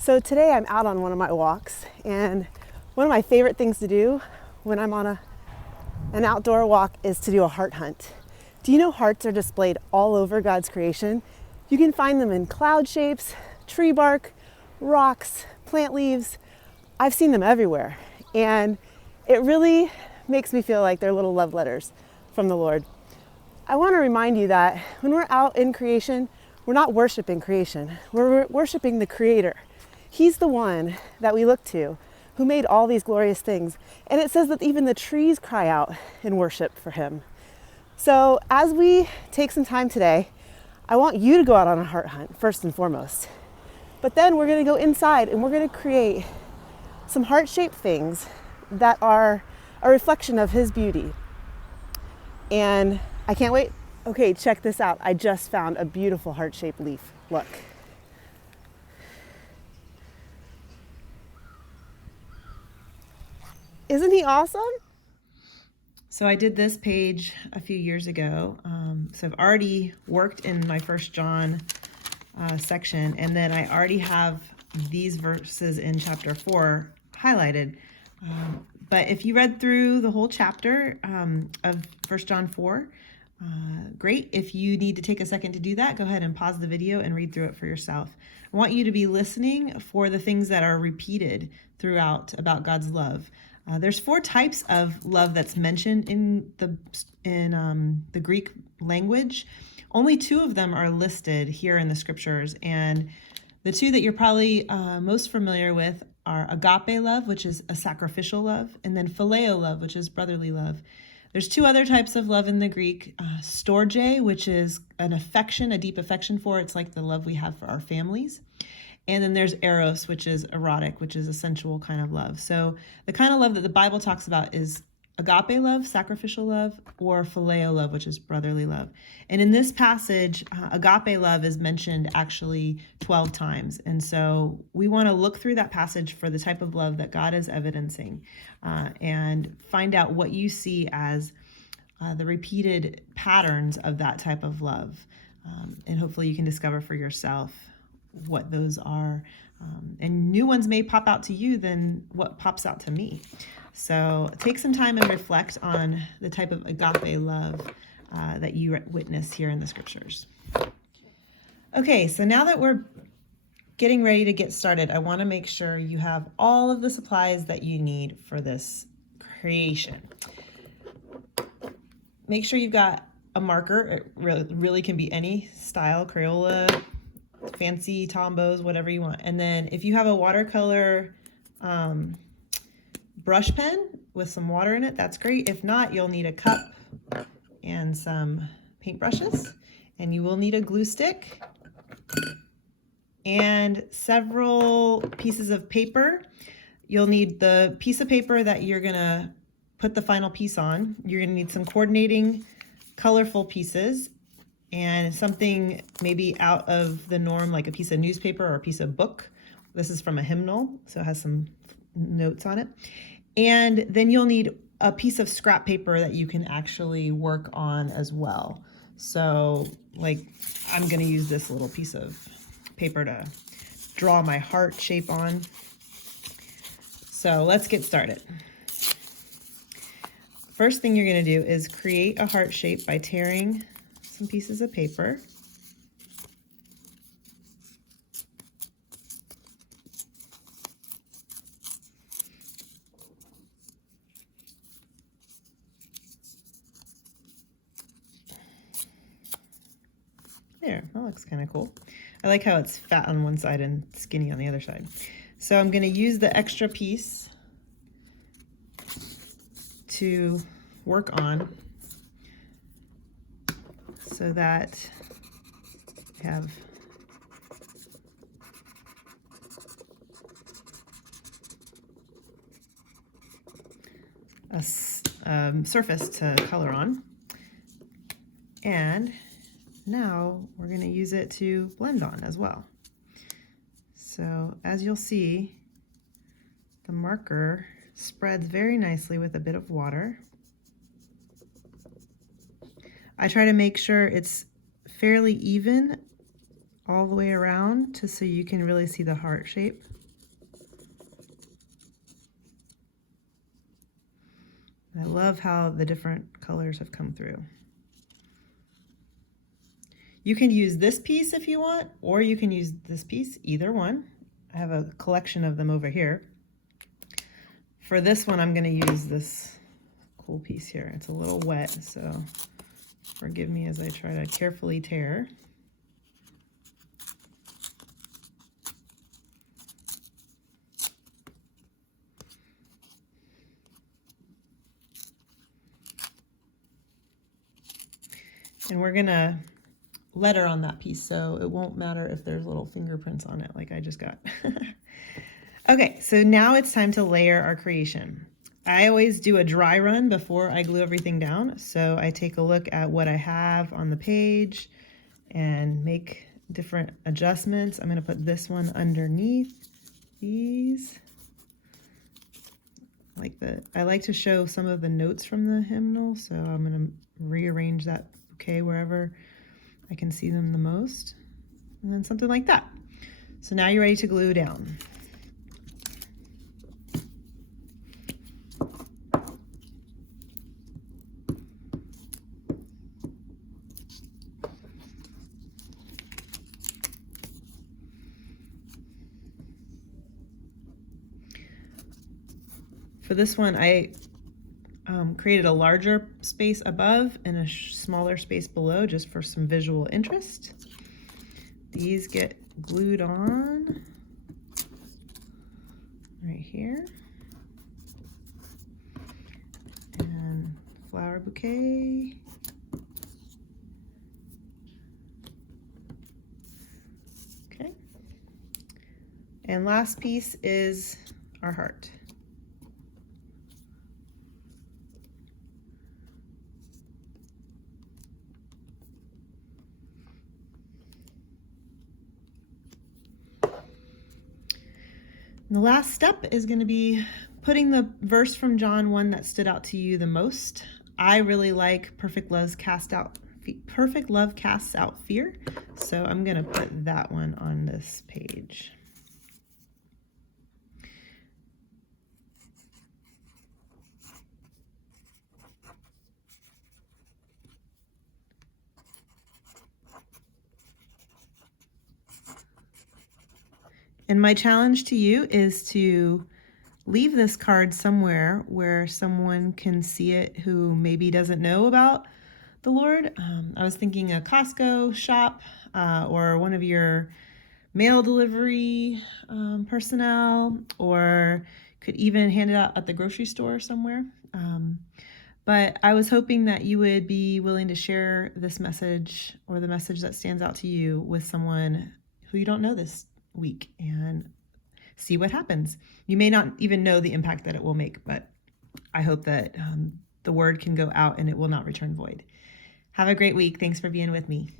So today I'm out on one of my walks, and one of my favorite things to do when I'm on an outdoor walk is to do a heart hunt. Do you know hearts are displayed all over God's creation? You can find them in cloud shapes, tree bark, rocks, plant leaves. I've seen them everywhere, and it really makes me feel like they're little love letters from the Lord. I want to remind you that when we're out in creation, we're not worshiping creation, we're worshiping the Creator. He's the one that we look to, who made all these glorious things. And it says that even the trees cry out in worship for him. So as we take some time today, I want you to go out on a heart hunt, first and foremost. But then we're going to go inside and we're going to create some heart-shaped things that are a reflection of his beauty. And I can't wait. Okay, check this out. I just found a beautiful heart-shaped leaf. Look. Isn't he awesome? So I did this page a few years ago. So I've already worked in my First John section, and then I already have these verses in chapter 4 highlighted. But if you read through the whole chapter of First John 4, great. If you need to take a second to do that, go ahead and pause the video and read through it for yourself. I want you to be listening for the things that are repeated throughout about God's love. There's 4 types of love that's mentioned in the Greek language. Only 2 of them are listed here in the scriptures, and the 2 that you're probably most familiar with are agape love, which is a sacrificial love, and then phileo love, which is brotherly love. There's 2 other types of love in the Greek, storge, which is an affection, a deep affection for. It's like the love we have for our families. And then there's eros, which is erotic, which is a sensual kind of love. So the kind of love that the Bible talks about is agape love, sacrificial love, or phileo love, which is brotherly love. And in this passage, agape love is mentioned actually 12 times. And so we want to look through that passage for the type of love that God is evidencing and find out what you see as the repeated patterns of that type of love. And hopefully you can discover for yourself what those are, and new ones may pop out to you than what pops out to me. So take some time and reflect on the type of agape love that you witness here in the scriptures. Okay, so now that we're getting ready to get started, I want to make sure you have all of the supplies that you need for this creation. Make sure you've got a marker. It really can be any style, Crayola, fancy Tombows, whatever you want. And then if you have a watercolor brush pen with some water in it, that's great. If not, you'll need a cup and some paintbrushes, and you will need a glue stick and several pieces of paper. You'll need the piece of paper that you're gonna put the final piece on. You're gonna need some coordinating colorful pieces, and something maybe out of the norm, like a piece of newspaper or a piece of book. This is from a hymnal, so it has some notes on it. And then you'll need a piece of scrap paper that you can actually work on as well. So like I'm gonna use this little piece of paper to draw my heart shape on. So let's get started. First thing you're gonna do is create a heart shape by tearing some pieces of paper. There, that looks kind of cool. I like how it's fat on one side and skinny on the other side. So I'm going to use the extra piece to work on so that I have a surface to color on. And now we're going to use it to blend on as well. So as you'll see, the marker spreads very nicely with a bit of water. I try to make sure it's fairly even all the way around so you can really see the heart shape. I love how the different colors have come through. You can use this piece if you want, or you can use this piece, either one. I have a collection of them over here. For this one, I'm going to use this cool piece here. It's a little wet, so forgive me as I try to carefully tear. And we're gonna letter on that piece, so it won't matter if there's little fingerprints on it like I just got. Okay, so now it's time to layer our creation. I always do a dry run before I glue everything down. So I take a look at what I have on the page and make different adjustments. I'm gonna put this one underneath these. I like to show some of the notes from the hymnal, so I'm gonna rearrange that bouquet wherever I can see them the most. And then something like that. So now you're ready to glue down. For this one, I created a larger space above and a smaller space below just for some visual interest. These get glued on right here. And flower bouquet. Okay. And last piece is our heart. And the last step is going to be putting the verse from John 1 that stood out to you the most. I really like perfect love casts out fear. So I'm going to put that one on this page. And my challenge to you is to leave this card somewhere where someone can see it who maybe doesn't know about the Lord. I was thinking a Costco shop or one of your mail delivery personnel, or could even hand it out at the grocery store somewhere. But I was hoping that you would be willing to share this message or the message that stands out to you with someone who you don't know this week and see what happens. You may not even know the impact that it will make, but I hope that the word can go out and it will not return void. Have a great week. Thanks for being with me.